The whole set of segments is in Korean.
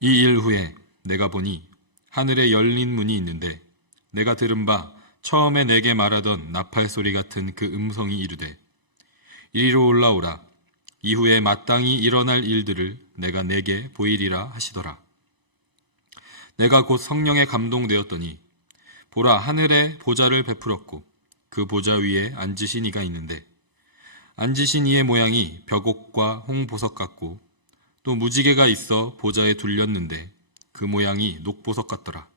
이 일 후에 내가 보니 하늘에 열린 문이 있는데 내가 들은 바 처음에 내게 말하던 나팔 소리 같은 그 음성이 이르되 이리로 올라오라. 이후에 마땅히 일어날 일들을 내가 내게 보이리라 하시더라. 내가 곧 성령에 감동되었더니 보라, 하늘에 보좌를 베풀었고 그 보좌 위에 앉으신 이가 있는데 앉으신 이의 모양이 벽옥과 홍보석 같고 또 무지개가 있어 보좌에 둘렸는데 그 모양이 녹보석 같더라.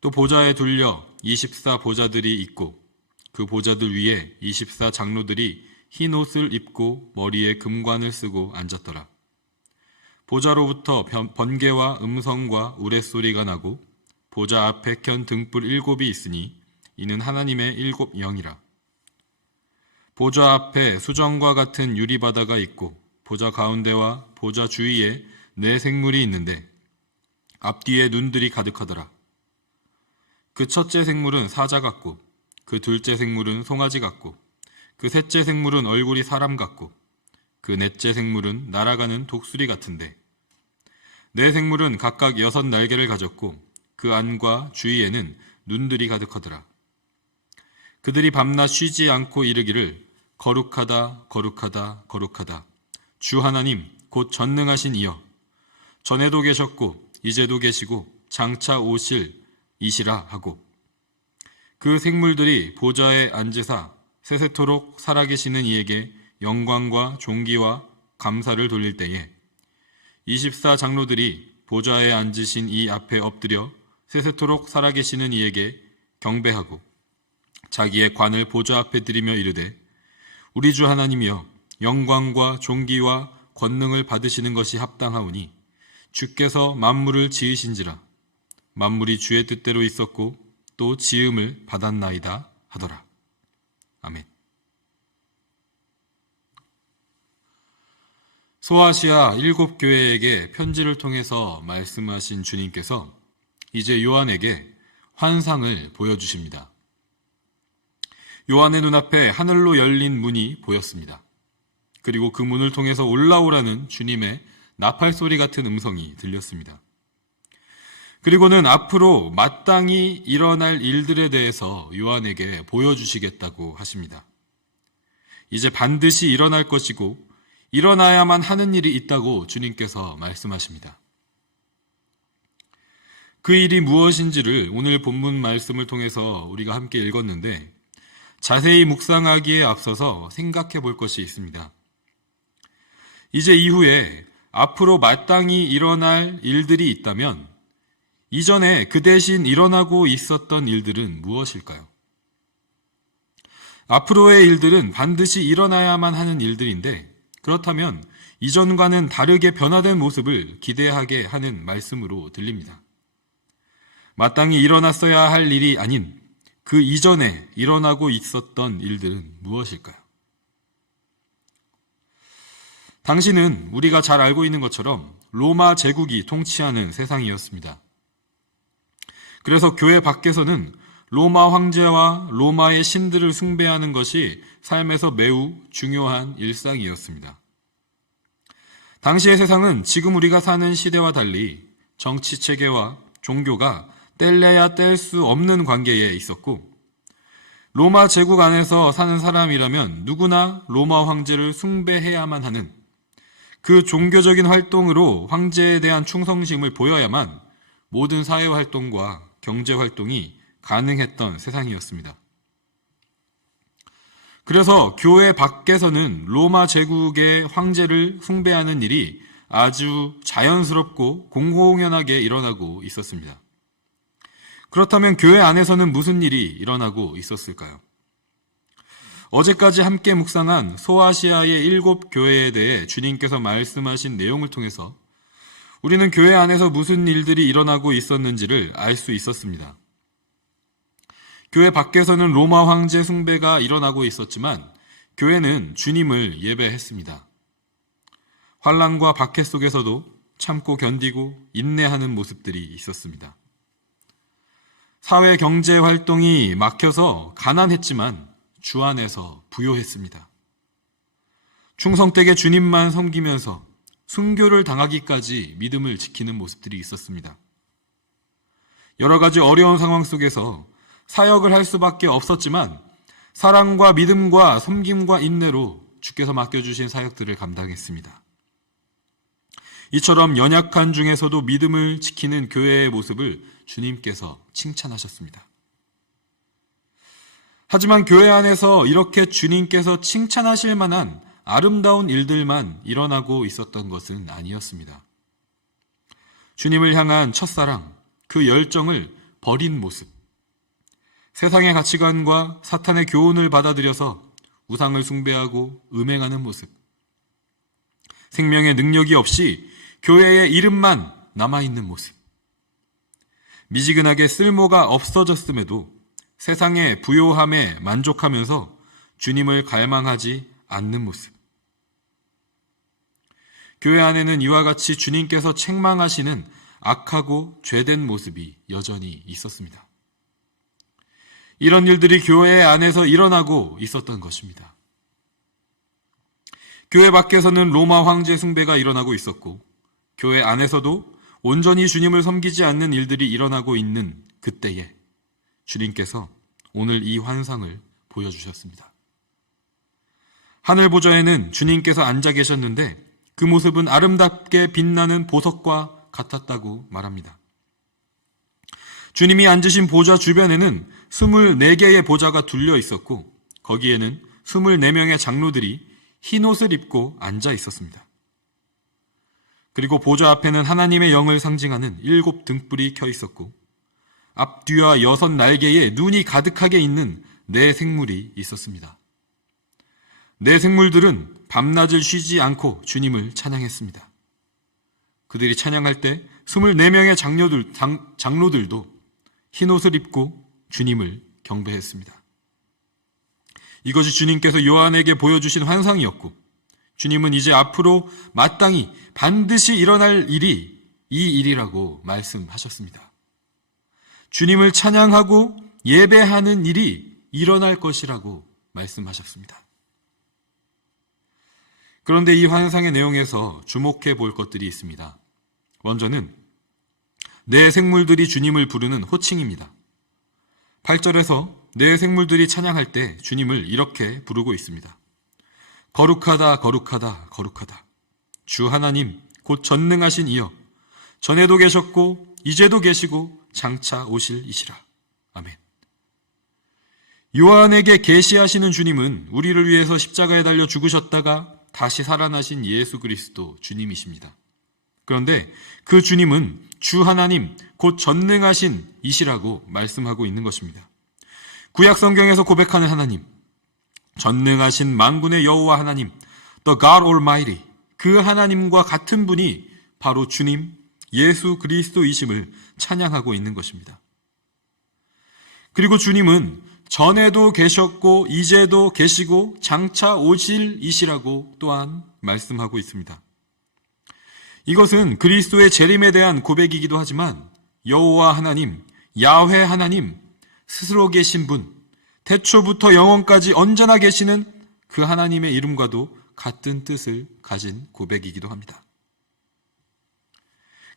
또 보좌에 둘려 24 보좌들이 있고 그 보좌들 위에 24 장로들이 흰 옷을 입고 머리에 금관을 쓰고 앉았더라. 보좌로부터 번개와 음성과 우레소리가 나고 보좌 앞에 켠 등불 7이 있으니 이는 하나님의 7 영이라. 보좌 앞에 수정과 같은 유리바다가 있고 보좌 가운데와 보좌 주위에 4 생물이 있는데 앞뒤에 눈들이 가득하더라. 그 첫째 생물은 사자 같고 그 둘째 생물은 송아지 같고 그 셋째 생물은 얼굴이 사람 같고 그 넷째 생물은 날아가는 독수리 같은데 4 생물은 각각 6 날개를 가졌고 그 안과 주위에는 눈들이 가득하더라. 그들이 밤낮 쉬지 않고 이르기를 거룩하다 거룩하다 거룩하다 주 하나님 곧 전능하신 이여 전에도 계셨고 이제도 계시고 장차 오실 이시라 하고 그 생물들이 보좌에 앉으사 세세토록 살아계시는 이에게 영광과 존귀와 감사를 돌릴 때에 24 장로들이 보좌에 앉으신 이 앞에 엎드려 세세토록 살아계시는 이에게 경배하고 자기의 관을 보좌 앞에 드리며 이르되 우리 주 하나님이여 영광과 존귀와 권능을 받으시는 것이 합당하오니 주께서 만물을 지으신지라 만물이 주의 뜻대로 있었고 또 지음을 받았나이다 하더라. 아멘. 소아시아 7 교회에게 편지를 통해서 말씀하신 주님께서 이제 요한에게 환상을 보여주십니다. 요한의 눈앞에 하늘로 열린 문이 보였습니다. 그리고 그 문을 통해서 올라오라는 주님의 나팔 소리 같은 음성이 들렸습니다. 그리고는 앞으로 마땅히 일어날 일들에 대해서 요한에게 보여주시겠다고 하십니다. 이제 반드시 일어날 것이고 일어나야만 하는 일이 있다고 주님께서 말씀하십니다. 그 일이 무엇인지를 오늘 본문 말씀을 통해서 우리가 함께 읽었는데 자세히 묵상하기에 앞서서 생각해 볼 것이 있습니다. 이제 이후에 앞으로 마땅히 일어날 일들이 있다면 이전에 그 대신 일어나고 있었던 일들은 무엇일까요? 앞으로의 일들은 반드시 일어나야만 하는 일들인데 그렇다면 이전과는 다르게 변화된 모습을 기대하게 하는 말씀으로 들립니다. 마땅히 일어났어야 할 일이 아닌 그 이전에 일어나고 있었던 일들은 무엇일까요? 당시는 우리가 잘 알고 있는 것처럼 로마 제국이 통치하는 세상이었습니다. 그래서 교회 밖에서는 로마 황제와 로마의 신들을 숭배하는 것이 삶에서 매우 중요한 일상이었습니다. 당시의 세상은 지금 우리가 사는 시대와 달리 정치 체계와 종교가 뗄래야 뗄 수 없는 관계에 있었고 로마 제국 안에서 사는 사람이라면 누구나 로마 황제를 숭배해야만 하는 그 종교적인 활동으로 황제에 대한 충성심을 보여야만 모든 사회활동과 경제활동이 가능했던 세상이었습니다. 그래서 교회 밖에서는 로마 제국의 황제를 숭배하는 일이 아주 자연스럽고 공공연하게 일어나고 있었습니다. 그렇다면 교회 안에서는 무슨 일이 일어나고 있었을까요? 어제까지 함께 묵상한 소아시아의 7 교회에 대해 주님께서 말씀하신 내용을 통해서 우리는 교회 안에서 무슨 일들이 일어나고 있었는지를 알 수 있었습니다. 교회 밖에서는 로마 황제 숭배가 일어나고 있었지만 교회는 주님을 예배했습니다. 환난과 박해 속에서도 참고 견디고 인내하는 모습들이 있었습니다. 사회 경제 활동이 막혀서 가난했지만 주 안에서 부요했습니다. 충성되게 주님만 섬기면서 순교를 당하기까지 믿음을 지키는 모습들이 있었습니다. 여러 가지 어려운 상황 속에서 사역을 할 수밖에 없었지만 사랑과 믿음과 섬김과 인내로 주께서 맡겨주신 사역들을 감당했습니다. 이처럼 연약한 중에서도 믿음을 지키는 교회의 모습을 주님께서 칭찬하셨습니다. 하지만 교회 안에서 이렇게 주님께서 칭찬하실 만한 아름다운 일들만 일어나고 있었던 것은 아니었습니다. 주님을 향한 첫사랑, 그 열정을 버린 모습, 세상의 가치관과 사탄의 교훈을 받아들여서 우상을 숭배하고 음행하는 모습, 생명의 능력이 없이 교회의 이름만 남아있는 모습, 미지근하게 쓸모가 없어졌음에도 세상의 부요함에 만족하면서 주님을 갈망하지 않는 모습. 교회 안에는 이와 같이 주님께서 책망하시는 악하고 죄된 모습이 여전히 있었습니다. 이런 일들이 교회 안에서 일어나고 있었던 것입니다. 교회 밖에서는 로마 황제 숭배가 일어나고 있었고 교회 안에서도 온전히 주님을 섬기지 않는 일들이 일어나고 있는 그때에 주님께서 오늘 이 환상을 보여주셨습니다. 하늘 보좌에는 주님께서 앉아 계셨는데 그 모습은 아름답게 빛나는 보석과 같았다고 말합니다. 주님이 앉으신 보좌 주변에는 24개의 보좌가 둘려 있었고 거기에는 24명의 장로들이 흰 옷을 입고 앉아 있었습니다. 그리고 보좌 앞에는 하나님의 영을 상징하는 7 등불이 켜 있었고 앞뒤와 6 날개에 눈이 가득하게 있는 4 생물이 있었습니다. 4 생물들은 밤낮을 쉬지 않고 주님을 찬양했습니다. 그들이 찬양할 때 24명의 장로들도 흰 옷을 입고 주님을 경배했습니다. 이것이 주님께서 요한에게 보여주신 환상이었고 주님은 이제 앞으로 마땅히 반드시 일어날 일이 이 일이라고 말씀하셨습니다. 주님을 찬양하고 예배하는 일이 일어날 것이라고 말씀하셨습니다. 그런데 이 환상의 내용에서 주목해 볼 것들이 있습니다. 먼저는 4 생물들이 주님을 부르는 호칭입니다. 8절에서 4 생물들이 찬양할 때 주님을 이렇게 부르고 있습니다. 거룩하다, 거룩하다, 거룩하다. 주 하나님, 곧 전능하신 이여, 전에도 계셨고 이제도 계시고 장차 오실 이시라. 아멘. 요한에게 계시하시는 주님은 우리를 위해서 십자가에 달려 죽으셨다가 다시 살아나신 예수 그리스도 주님이십니다. 그런데 그 주님은 주 하나님, 곧 전능하신 이시라고 말씀하고 있는 것입니다. 구약 성경에서 고백하는 하나님, 전능하신 만군의 여호와 하나님, The God Almighty, 그 하나님과 같은 분이 바로 주님 예수 그리스도이심을 찬양하고 있는 것입니다. 그리고 주님은 전에도 계셨고 이제도 계시고 장차 오실 이시라고 또한 말씀하고 있습니다. 이것은 그리스도의 재림에 대한 고백이기도 하지만 여호와 하나님, 야훼 하나님, 스스로 계신 분, 태초부터 영원까지 언제나 계시는 그 하나님의 이름과도 같은 뜻을 가진 고백이기도 합니다.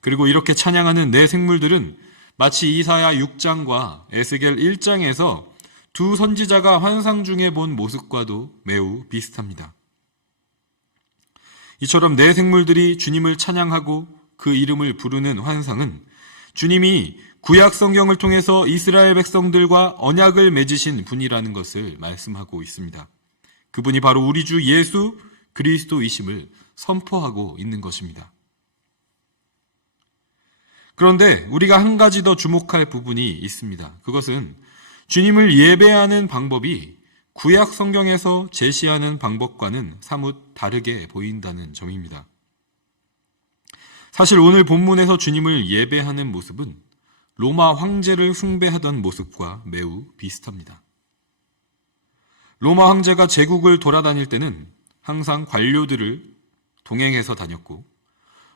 그리고 이렇게 찬양하는 4 생물들은 마치 이사야 6장과 에스겔 1장에서 2 선지자가 환상 중에 본 모습과도 매우 비슷합니다. 이처럼 4 생물들이 주님을 찬양하고 그 이름을 부르는 환상은 주님이 구약 성경을 통해서 이스라엘 백성들과 언약을 맺으신 분이라는 것을 말씀하고 있습니다. 그분이 바로 우리 주 예수 그리스도이심을 선포하고 있는 것입니다. 그런데 우리가 한 가지 더 주목할 부분이 있습니다. 그것은 주님을 예배하는 방법이 구약 성경에서 제시하는 방법과는 사뭇 다르게 보인다는 점입니다. 사실 오늘 본문에서 주님을 예배하는 모습은 로마 황제를 숭배하던 모습과 매우 비슷합니다. 로마 황제가 제국을 돌아다닐 때는 항상 관료들을 동행해서 다녔고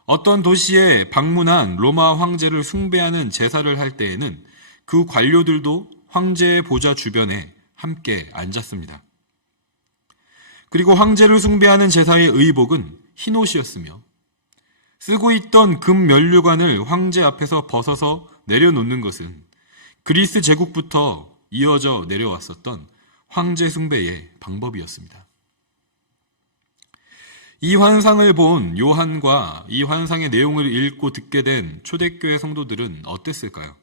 어떤 도시에 방문한 로마 황제를 숭배하는 제사를 할 때에는 그 관료들도 황제의 보좌 주변에 함께 앉았습니다. 그리고 황제를 숭배하는 제사의 의복은 흰옷이었으며 쓰고 있던 금 면류관을 황제 앞에서 벗어서 내려놓는 것은 그리스 제국부터 이어져 내려왔었던 황제 숭배의 방법이었습니다. 이 환상을 본 요한과 이 환상의 내용을 읽고 듣게 된 초대교회 성도들은 어땠을까요?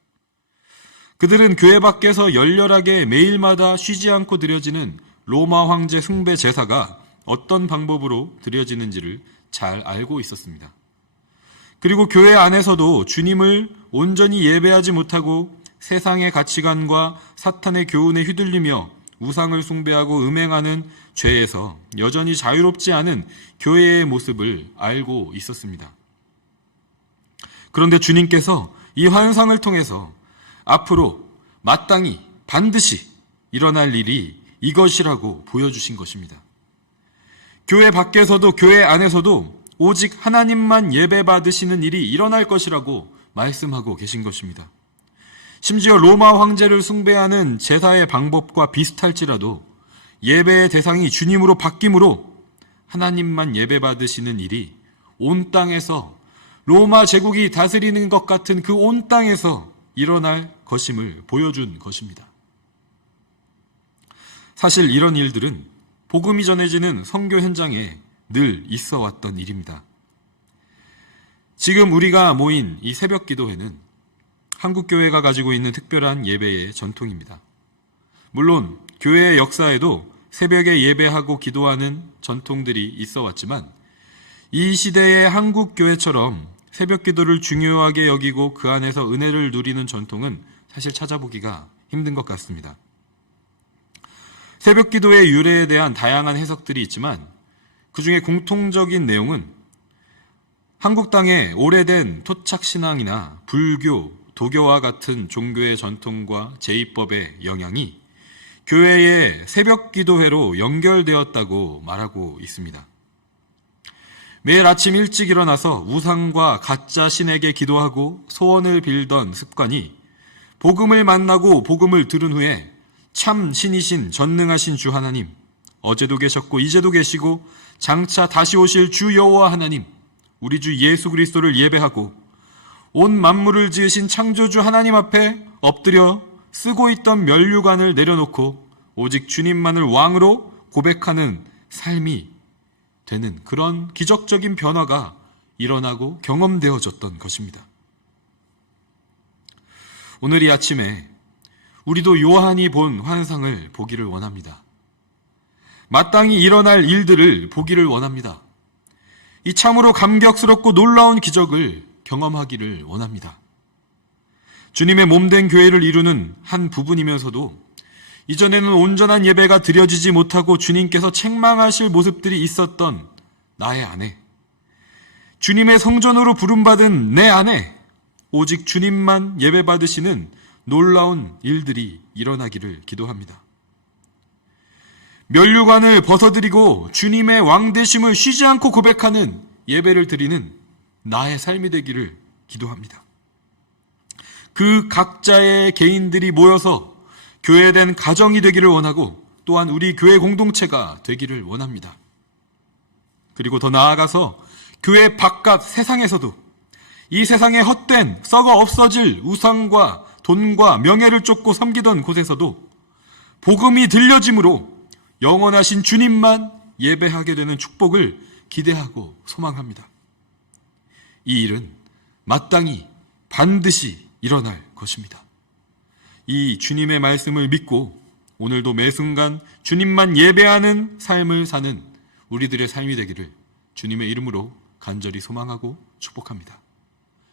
그들은 교회 밖에서 열렬하게 매일마다 쉬지 않고 드려지는 로마 황제 숭배 제사가 어떤 방법으로 드려지는지를 잘 알고 있었습니다. 그리고 교회 안에서도 주님을 온전히 예배하지 못하고 세상의 가치관과 사탄의 교훈에 휘둘리며 우상을 숭배하고 음행하는 죄에서 여전히 자유롭지 않은 교회의 모습을 알고 있었습니다. 그런데 주님께서 이 환상을 통해서 앞으로 마땅히 반드시 일어날 일이 이것이라고 보여주신 것입니다. 교회 밖에서도 교회 안에서도 오직 하나님만 예배받으시는 일이 일어날 것이라고 말씀하고 계신 것입니다. 심지어 로마 황제를 숭배하는 제사의 방법과 비슷할지라도 예배의 대상이 주님으로 바뀜으로 하나님만 예배받으시는 일이 온 땅에서 로마 제국이 다스리는 것 같은 그 온 땅에서 일어날 것임을 보여준 것입니다. 사실 이런 일들은 복음이 전해지는 선교 현장에 늘 있어 왔던 일입니다. 지금 우리가 모인 이 새벽 기도회는 한국교회가 가지고 있는 특별한 예배의 전통입니다. 물론 교회의 역사에도 새벽에 예배하고 기도하는 전통들이 있어 왔지만 이 시대의 한국교회처럼 새벽 기도를 중요하게 여기고 그 안에서 은혜를 누리는 전통은 사실 찾아보기가 힘든 것 같습니다. 새벽 기도의 유래에 대한 다양한 해석들이 있지만 그 중에 공통적인 내용은 한국 땅의 오래된 토착신앙이나 불교, 도교와 같은 종교의 전통과 제의법의 영향이 교회의 새벽 기도회로 연결되었다고 말하고 있습니다. 매일 아침 일찍 일어나서 우상과 가짜 신에게 기도하고 소원을 빌던 습관이 복음을 만나고 복음을 들은 후에 참 신이신 전능하신 주 하나님, 어제도 계셨고 이제도 계시고 장차 다시 오실 주 여호와 하나님, 우리 주 예수 그리스도를 예배하고 온 만물을 지으신 창조주 하나님 앞에 엎드려 쓰고 있던 면류관을 내려놓고 오직 주님만을 왕으로 고백하는 삶이 되는 그런 기적적인 변화가 일어나고 경험되어졌던 것입니다. 오늘 이 아침에 우리도 요한이 본 환상을 보기를 원합니다. 마땅히 일어날 일들을 보기를 원합니다. 이 참으로 감격스럽고 놀라운 기적을 경험하기를 원합니다. 주님의 몸된 교회를 이루는 한 부분이면서도 이전에는 온전한 예배가 드려지지 못하고 주님께서 책망하실 모습들이 있었던 나의 안에, 주님의 성전으로 부름받은 내 안에 오직 주님만 예배받으시는 놀라운 일들이 일어나기를 기도합니다. 면류관을 벗어드리고 주님의 왕되심을 쉬지 않고 고백하는 예배를 드리는 나의 삶이 되기를 기도합니다. 그 각자의 개인들이 모여서 교회된 가정이 되기를 원하고 또한 우리 교회 공동체가 되기를 원합니다. 그리고 더 나아가서 교회 바깥 세상에서도 이 세상에 헛된 썩어 없어질 우상과 돈과 명예를 쫓고 섬기던 곳에서도 복음이 들려짐으로 영원하신 주님만 예배하게 되는 축복을 기대하고 소망합니다. 이 일은 마땅히 반드시 일어날 것입니다. 이 주님의 말씀을 믿고 오늘도 매 순간 주님만 예배하는 삶을 사는 우리들의 삶이 되기를 주님의 이름으로 간절히 소망하고 축복합니다.